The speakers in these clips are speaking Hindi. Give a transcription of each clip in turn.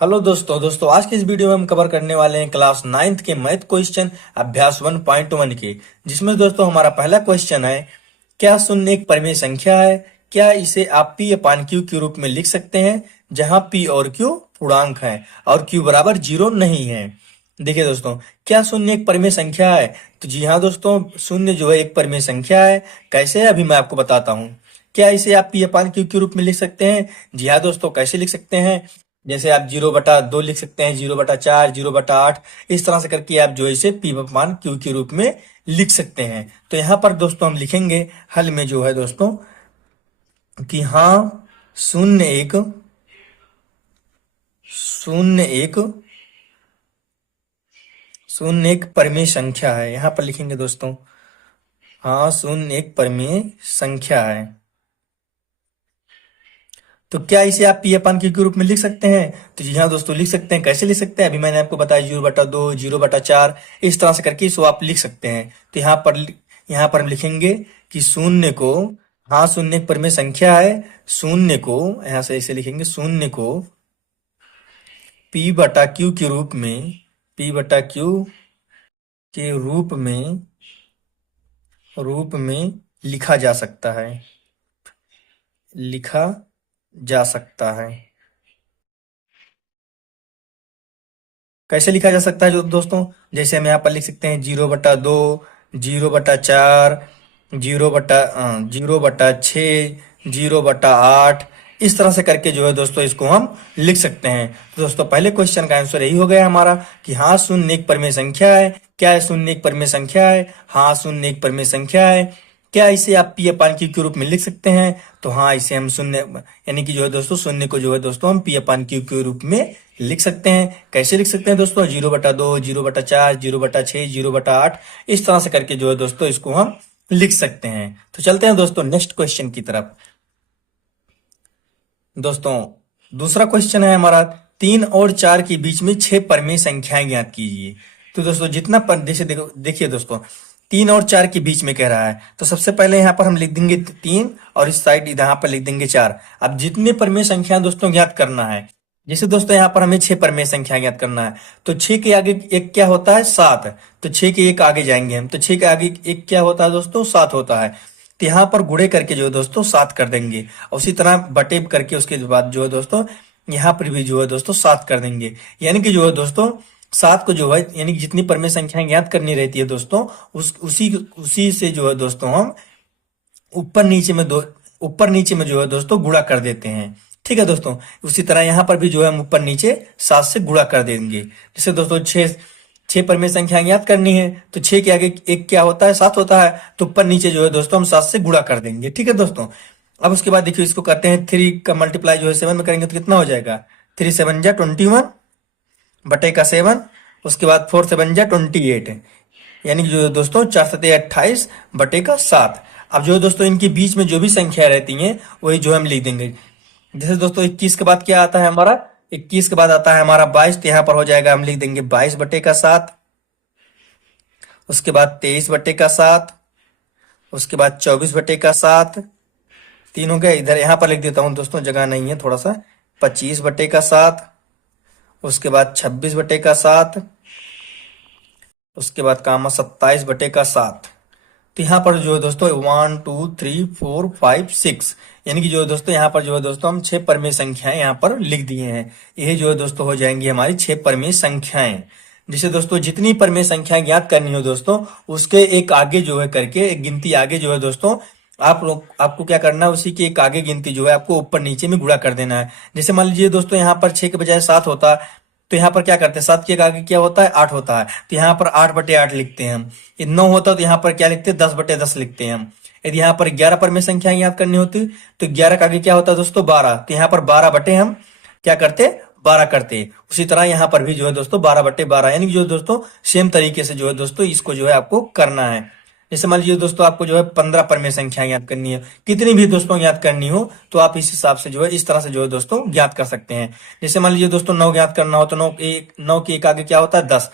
हेलो दोस्तों आज के इस वीडियो में हम कवर करने वाले हैं क्लास नाइन्थ के मैथ क्वेश्चन अभ्यास 1.1 के। जिसमें दोस्तों हमारा पहला क्वेश्चन है, क्या शून्य एक परिमेय संख्या है? क्या इसे आप पी अपान क्यू के रूप में लिख सकते हैं, जहां पी और क्यू पूर्णांक है और क्यू बराबर जीरो नहीं है। देखिए दोस्तों, क्या शून्य एक परिमेय संख्या है? तो जी हाँ दोस्तों, शून्य जो है एक परिमेय संख्या है। कैसे है अभी मैं आपको बताता हूँ। क्या इसे आप पी अपान क्यू के रूप में लिख सकते हैं? जी हाँ दोस्तों, कैसे लिख सकते हैं? जैसे आप 0/2 लिख सकते हैं, 0/4, 0/8, इस तरह से करके आप जो है इसे पी अपान क्यू के रूप में लिख सकते हैं। तो यहाँ पर दोस्तों हम लिखेंगे हल में जो है दोस्तों कि हाँ, शून्य एक शून्य एक शून्य एक परिमेय संख्या है। यहाँ पर लिखेंगे दोस्तों, हाँ शून्य एक परिमेय संख्या है। तो क्या इसे आप पी अपान क्यू के रूप में लिख सकते हैं? तो जी हाँ दोस्तों, लिख सकते हैं। कैसे लिख सकते हैं? अभी मैंने आपको बताया, 0/2, 0/4, इस तरह से करके इसको आप लिख सकते हैं। तो यहाँ पर हम लिखेंगे कि शून्य को, हाँ शून्य एक परिमेय संख्या है। शून्य को यहाँ से ऐसे लिखेंगे, शून्य को p/q के रूप में, p/q के रूप में लिखा जा सकता है, लिखा जा सकता है। कैसे लिखा जा सकता है जो दोस्तों? जैसे हम यहाँ पर लिख सकते हैं 0/2, 0/4, 0/6, 0/8, इस तरह से करके जो है दोस्तों इसको हम लिख सकते हैं। तो दोस्तों पहले क्वेश्चन का आंसर यही हो गया हमारा कि हाँ शून्य एक परिमेय संख्या है। क्या है शून्य एक परिमेय संख्या है? हाँ शून्य एक परिमेय संख्या है। क्या इसे आप पी अपान क्यू के रूप में लिख सकते हैं? तो हाँ, इसे हम शून्य यानी कि जो है दोस्तों शून्य को जो है दोस्तों हम पी अपान क्यू के रूप में लिख सकते हैं। कैसे लिख सकते हैं दोस्तों? 0/2, 0/4, 0/6, 0/8, इस तरह से करके जो है दोस्तों इसको हम लिख सकते हैं। तो चलते हैं दोस्तों नेक्स्ट क्वेश्चन की तरफ। दोस्तों दूसरा क्वेश्चन है हमारा, 3 और 4 के बीच में 6 परिमेय संख्याएं ज्ञात कीजिए। तो दोस्तों जितना पर जैसे देखिए दोस्तों, 3 और 4 के बीच में कह रहा है, तो सबसे पहले यहाँ पर हम लिख देंगे 3 और इस साइड यहाँ पर लिख देंगे 4। अब जितने परिमेय संख्या दोस्तों ज्ञात करना है, जैसे दोस्तों यहाँ पर हमें 6 परिमेय संख्या ज्ञात करना है, तो 6 के आगे एक क्या होता है? 7। तो 6 के एक आगे जाएंगे हम, तो 6 के आगे एक क्या होता है दोस्तों? 7 होता है। तो यहाँ पर गुणे करके जो है दोस्तों 7 कर देंगे, और उसी तरह बटे करके उसके बाद जो है दोस्तों यहाँ पर भी जो है दोस्तों 7 कर देंगे। यानी कि जो है दोस्तों 7 को जो है, यानी कि जितनी परिमेय संख्याएं ज्ञात करनी रहती है दोस्तों, उसी से जो है दोस्तों हम ऊपर नीचे में जो है दोस्तों गुणा कर देते हैं। ठीक है दोस्तों, उसी तरह यहाँ पर भी जो है हम ऊपर नीचे 7 से गुणा कर देंगे। जैसे दोस्तों 6 परिमेय संख्या ज्ञात करनी है, तो 6 के आगे एक क्या होता है? 7 होता है। तो ऊपर नीचे जो है दोस्तों हम 7 से गुणा कर देंगे। ठीक है दोस्तों, अब उसके बाद देखिए इसको करते हैं, 3 का मल्टीप्लाई जो है 7 में करेंगे तो कितना हो जाएगा? 3 7 जा 21 बटे का 7, उसके बाद 4 7 जा 28, यानी कि जो है दोस्तों 4 7 28 बटे का 7। अब जो है दोस्तों इनके बीच में जो भी संख्या रहती हैं वही जो हम लिख देंगे। जैसे दोस्तों 21 के बाद क्या आता है हमारा? 21 के बाद आता है हमारा 22, तो यहाँ पर हो जाएगा, हम लिख देंगे 22 बटे का 7। उसके बाद 23 बटे का 7, उसके बाद 24 बटे का 7, 3 हो गया। इधर यहाँ पर लिख देता हूँ दोस्तों, जगह नहीं है थोड़ा सा। 25 बटे का 7, उसके बाद 26 बटे का 7, उसके बाद कामा 27 बटे का 7। तो यहाँ पर जो है दोस्तों 1 2 3 4 5 6, यानी कि जो है दोस्तों यहाँ पर जो है दोस्तों हम 6 परिमेय संख्याएं यहाँ पर लिख दिए हैं। यही जो है दोस्तों हो जाएंगी हमारी 6 परिमेय संख्याएं। जिसे दोस्तों जितनी परिमेय संख्याएं ज्ञात करनी हो दोस्तों, उसके एक आगे जो है करके, एक गिनती आगे जो है दोस्तों आपको क्या करना है, उसी की एक आगे गिनती जो है आपको ऊपर नीचे में गुणा कर देना है। जैसे मान लीजिए दोस्तों यहाँ पर 6 के बजाय 7 होता, तो यहाँ पर क्या करते हैं? 7 के आगे क्या होता है? 8 होता है। तो यहाँ पर 8/8 लिखते हैं हम। यदि 9 होता तो यहाँ पर क्या लिखते हैं? 10/10 लिखते हैं हम। यदि यहाँ पर 11 परिमेय संख्या याद करनी होती तो 11 का आगे क्या होता है दोस्तों? 12। तो यहाँ पर 12 बटे हम क्या करते? 12 करते। उसी तरह यहाँ पर भी जो है दोस्तों 12/12, यानी जो दोस्तों सेम तरीके से जो है दोस्तों इसको जो है आपको करना है। जैसे मान लीजिए दोस्तों आपको जो है 15 परिमेय संख्या याद करनी है, कितनी भी दोस्तों याद करनी हो तो आप इस हिसाब से जो है इस तरह से जो है दोस्तों ज्ञात कर सकते हैं। जैसे मान लीजिए दोस्तों 9 ज्ञात करना हो तो 9 के एक आगे क्या होता है? 10।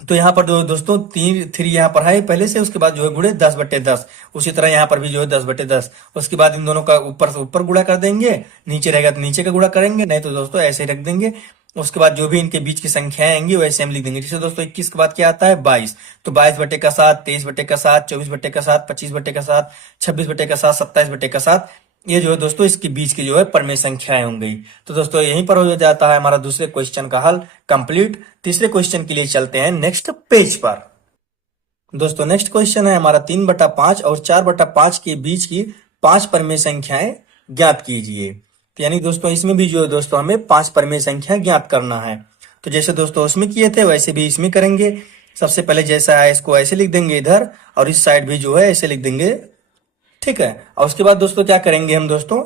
तो यहाँ पर जो है दोस्तों तीन थ्री यहाँ पर है पहले से, उसके बाद जो है गुणे 10/10। उसी तरह यहाँ पर भी जो है 10/10। उसके बाद इन दोनों का ऊपर से ऊपर गुणा कर देंगे, नीचे रहेगा तो नीचे का गुणा करेंगे, नहीं तो दोस्तों ऐसे ही रख देंगे। उसके बाद जो भी इनके बीच की संख्याएं आएंगी वैसे हम लिख देंगे। जैसे दोस्तों 21 के बाद क्या आता है 22, तो 22/7, 23/7, 24/7, 25/7, 26/7, 27/7, ये जो है दोस्तों इसके बीच की जो है परमेय संख्याएं होंगी। तो दोस्तों यहीं पर हो जाता है हमारा दूसरे क्वेश्चन का हल कंप्लीट। तीसरे क्वेश्चन के लिए चलते हैं नेक्स्ट पेज पर। दोस्तों नेक्स्ट क्वेश्चन है हमारा 3/5 और 4/5 के बीच की 5 परमेय संख्याएं ज्ञात कीजिए। तो यानी दोस्तों इसमें भी जो है दोस्तों हमें 5 परमेय संख्या ज्ञात करना है। तो जैसे दोस्तों उसमें किए थे वैसे भी इसमें करेंगे। सबसे पहले जैसा है इसको ऐसे लिख देंगे इधर, और इस साइड भी जो है ऐसे लिख देंगे, ठीक है। और उसके बाद दोस्तों क्या करेंगे हम दोस्तों,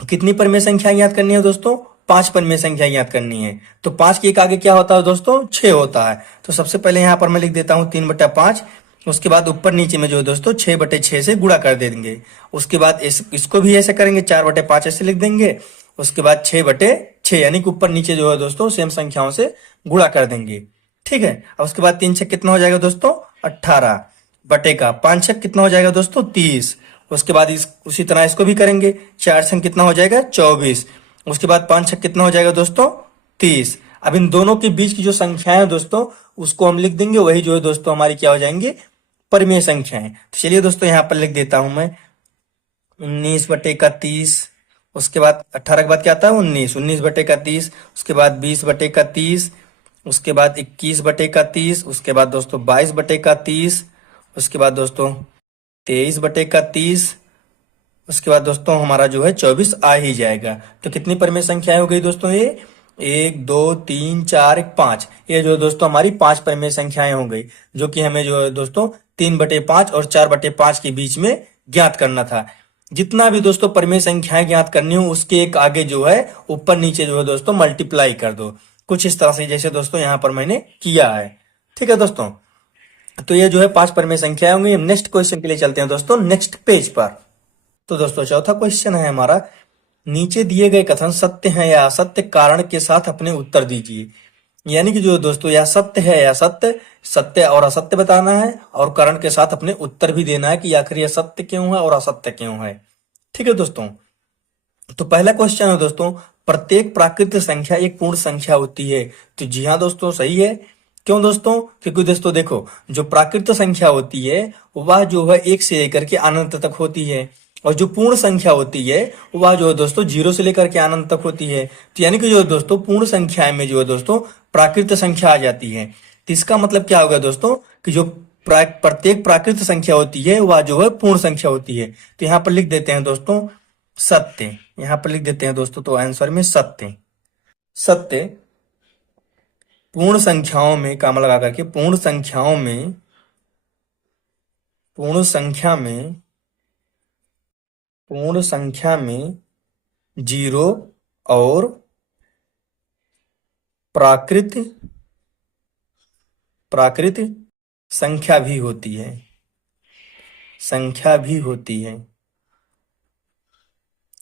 कितनी परमेय संख्या याद करनी है दोस्तों, 5 परमेय संख्या याद करनी है। तो 5 के एक आगे क्या होता है दोस्तों, 6 होता है। तो सबसे पहले यहाँ पर मैं लिख देता हूँ 3/5। उसके बाद ऊपर नीचे में जो है दोस्तों 6/6 से गुणा कर देंगे। उसके बाद इसको भी ऐसे करेंगे, 4/5 ऐसे लिख देंगे। उसके बाद 6/6 यानी कि ऊपर नीचे जो है दोस्तों सेम संख्याओं से गुणा कर देंगे, ठीक है। और उसके बाद 3×6 कितना हो जाएगा दोस्तों 18 बटे का 5×6 कितना हो जाएगा दोस्तों 30। उसके बाद उसी तरह इसको भी करेंगे, 4×6 कितना हो जाएगा 24। उसके बाद 5×6 कितना हो जाएगा दोस्तों 30। अब इन दोनों के बीच की जो संख्याएं हैं दोस्तों उसको हम लिख देंगे, वही जो है दोस्तों हमारी क्या हो जाएंगे, परमेय संख्याएं। तो चलिए दोस्तों यहाँ पर लिख देता हूं मैं 19/30। उसके बाद 18 के बाद क्या आता है 19/30। उसके बाद 20/30। उसके बाद 21/30। उसके बाद दोस्तों 22/30। उसके बाद दोस्तों 23/30। उसके बाद दोस्तों हमारा जो है 24 आ ही जाएगा। तो कितनी परमेय संख्याएं हो गई दोस्तों, ये 1 2 3 4 5, ये जो दोस्तों हमारी 5 परमेय संख्याएं हो गई, जो कि हमें जो है दोस्तों 3/5 और 4/5 के बीच में ज्ञात करना था। जितना भी दोस्तों परमेय संख्याएं ज्ञात करनी हो उसके एक आगे जो है ऊपर नीचे जो है दोस्तों मल्टीप्लाई कर दो, कुछ इस तरह से जैसे दोस्तों यहाँ पर मैंने किया है, ठीक है दोस्तों। तो ये जो है 5 परमेय संख्याएं होंगी। हम नेक्स्ट क्वेश्चन के लिए चलते हैं दोस्तों नेक्स्ट पेज पर। तो दोस्तों चौथा क्वेश्चन है हमारा, नीचे दिए गए कथन सत्य है या असत्य, कारण के साथ अपने उत्तर दीजिए। यानी कि जो दोस्तों यह सत्य है या असत्य, सत्य और असत्य बताना है और कारण के साथ अपने उत्तर भी देना है कि आखिर यह सत्य क्यों है और असत्य क्यों है, ठीक है दोस्तों। तो पहला क्वेश्चन है दोस्तों, प्रत्येक प्राकृतिक संख्या एक पूर्ण संख्या होती है। तो जी हाँ दोस्तों सही है। क्यों दोस्तों, क्योंकि दोस्तों देखो जो प्राकृतिक संख्या होती है वह जो है 1 से लेकर के अनंत तक होती है, और जो पूर्ण संख्या होती है वह जो है दोस्तों 0 से लेकर के अनंत तक होती है। तो यानी कि जो है दोस्तों पूर्ण संख्या में जो है दोस्तों प्राकृतिक संख्या आ जाती है। तो इसका मतलब क्या होगा दोस्तों कि जो प्रत्येक प्राकृतिक संख्या होती है वह जो है पूर्ण संख्या होती है। तो यहाँ पर लिख देते हैं दोस्तों सत्य, यहाँ पर लिख देते हैं दोस्तों, तो आंसर में सत्य। सत्य पूर्ण संख्याओं में काम लगा करके पूर्ण संख्याओं में, पूर्ण संख्या में, पूर्ण संख्या में 0 और प्राकृत प्राकृत संख्या भी होती है, संख्या भी होती है,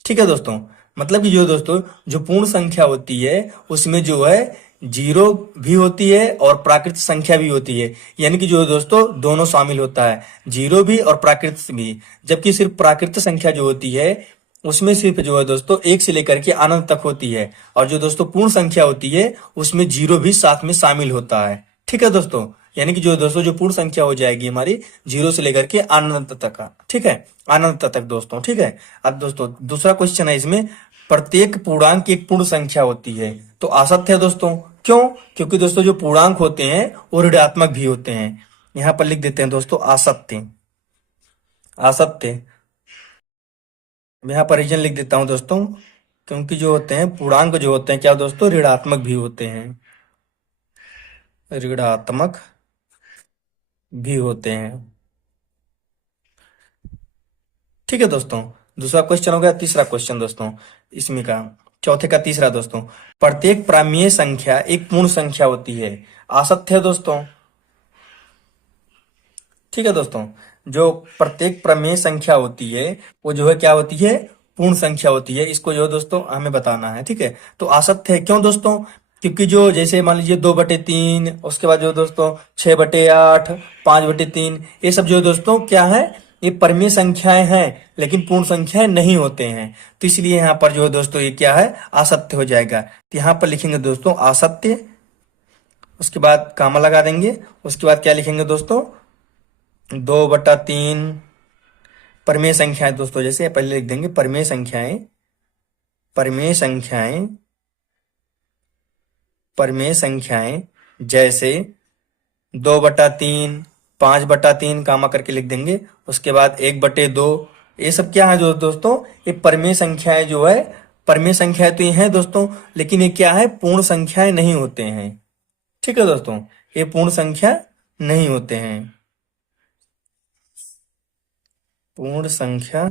ठीक है दोस्तों। मतलब कि जो दोस्तों जो पूर्ण संख्या होती है उसमें जो है 0 भी होती है और प्राकृतिक संख्या भी होती है। यानी कि जो है दोस्तों दोनों शामिल होता है, 0 भी और प्राकृतिक भी। जबकि सिर्फ प्राकृतिक संख्या जो होती है उसमें सिर्फ जो है दोस्तों 1 से लेकर के अनंत तक होती है, और जो दोस्तों पूर्ण संख्या होती है उसमें 0 भी साथ में शामिल होता है, ठीक है दोस्तों। यानी कि जो दोस्तों जो पूर्ण संख्या हो जाएगी हमारी 0 से लेकर के अनंत तक का, ठीक है, अनंत तक दोस्तों, ठीक है। अब दोस्तों दूसरा क्वेश्चन है इसमें, प्रत्येक पूर्णांक एक पूर्ण संख्या होती है। तो असत्य है दोस्तों, क्यों, क्योंकि दोस्तों जो पूर्णांक होते हैं वो ऋणात्मक भी होते हैं। यहां पर लिख देते हैं दोस्तों असत्य, असत्य। यहाँ पर रीजन लिख देता हूं दोस्तों, क्योंकि जो होते हैं पूर्णांक जो होते हैं क्या दोस्तों ऋणात्मक भी होते हैं, ऋणात्मक भी होते हैं, ठीक है दोस्तों। दूसरा क्वेश्चन हो गया। तीसरा क्वेश्चन दोस्तों इसमें का, चौथे का तीसरा दोस्तों, प्रत्येक प्रामेय संख्या एक पूर्ण संख्या होती है। असत्य है दोस्तों, ठीक है दोस्तों। जो प्रत्येक प्रमेय संख्या होती है वो जो है क्या होती है, पूर्ण संख्या होती है। इसको जो है दोस्तों हमें बताना है, ठीक है। तो असत्य है, क्यों दोस्तों, क्योंकि जो जैसे मान लीजिए 2/3, उसके बाद जो दोस्तों 6/8, 5/3, ये सब जो दोस्तों क्या है, ये परिमेय संख्याएं हैं लेकिन पूर्ण संख्याएं नहीं होते हैं। तो इसलिए यहाँ पर जो है दोस्तों ये क्या है, असत्य हो जाएगा। तो यहाँ पर लिखेंगे दोस्तों असत्य, उसके बाद कामा लगा देंगे, उसके बाद क्या लिखेंगे दोस्तों, 2/3 परिमेय संख्याएं दोस्तों, जैसे पहले लिख देंगे परिमेय संख्याएं, परिमेय संख्याएं, परिमेय संख्याएं जैसे 2/3, 5/3 कामा करके लिख देंगे, उसके बाद 1/2, ये सब क्या है जो दोस्तों, ये परिमेय संख्याएं जो है, परिमेय संख्याएं तो ये हैं दोस्तों, लेकिन ये क्या है, पूर्ण संख्याएं नहीं होते हैं। ठीक है दोस्तों, ये पूर्ण संख्या नहीं होते हैं, पूर्ण संख्या,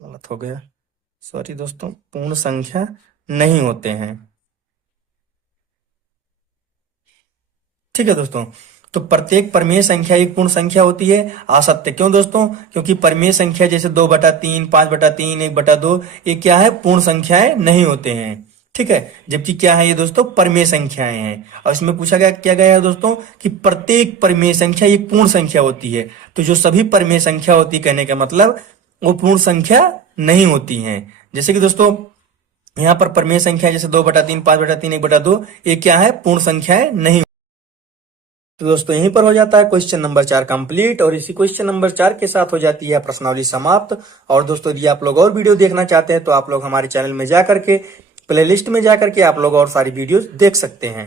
गलत हो गया, सॉरी दोस्तों, पूर्ण संख्या नहीं होते हैं। ठीक है दोस्तों, तो प्रत्येक परिमेय संख्या एक पूर्ण संख्या होती है, असत्य। क्यों दोस्तों, क्योंकि परिमेय संख्या जैसे 2/3, 5/3, 1/2, ये क्या है, पूर्ण संख्याएं नहीं होते हैं। ठीक है, जबकि क्या है ये दोस्तों, परिमेय संख्याएं हैं। और इसमें पूछा गया क्या गया है दोस्तों, कि प्रत्येक परिमेय संख्या एक पूर्ण संख्या होती है। तो जो सभी परिमेय संख्या होती है, कहने का मतलब वो पूर्ण संख्या नहीं होती हैं। जैसे कि दोस्तों यहाँ पर परिमेय संख्या जैसे 2/3, 5/3, 1/2, ये क्या है, पूर्ण संख्याएं नहीं। तो दोस्तों यहीं पर हो जाता है क्वेश्चन नंबर 4 कंप्लीट, और इसी क्वेश्चन नंबर 4 के साथ हो जाती है प्रश्नावली समाप्त। और दोस्तों यदि आप लोग और वीडियो देखना चाहते हैं तो आप लोग हमारे चैनल में जाकर के, प्लेलिस्ट में जाकर के आप लोग और सारी वीडियोस देख सकते हैं।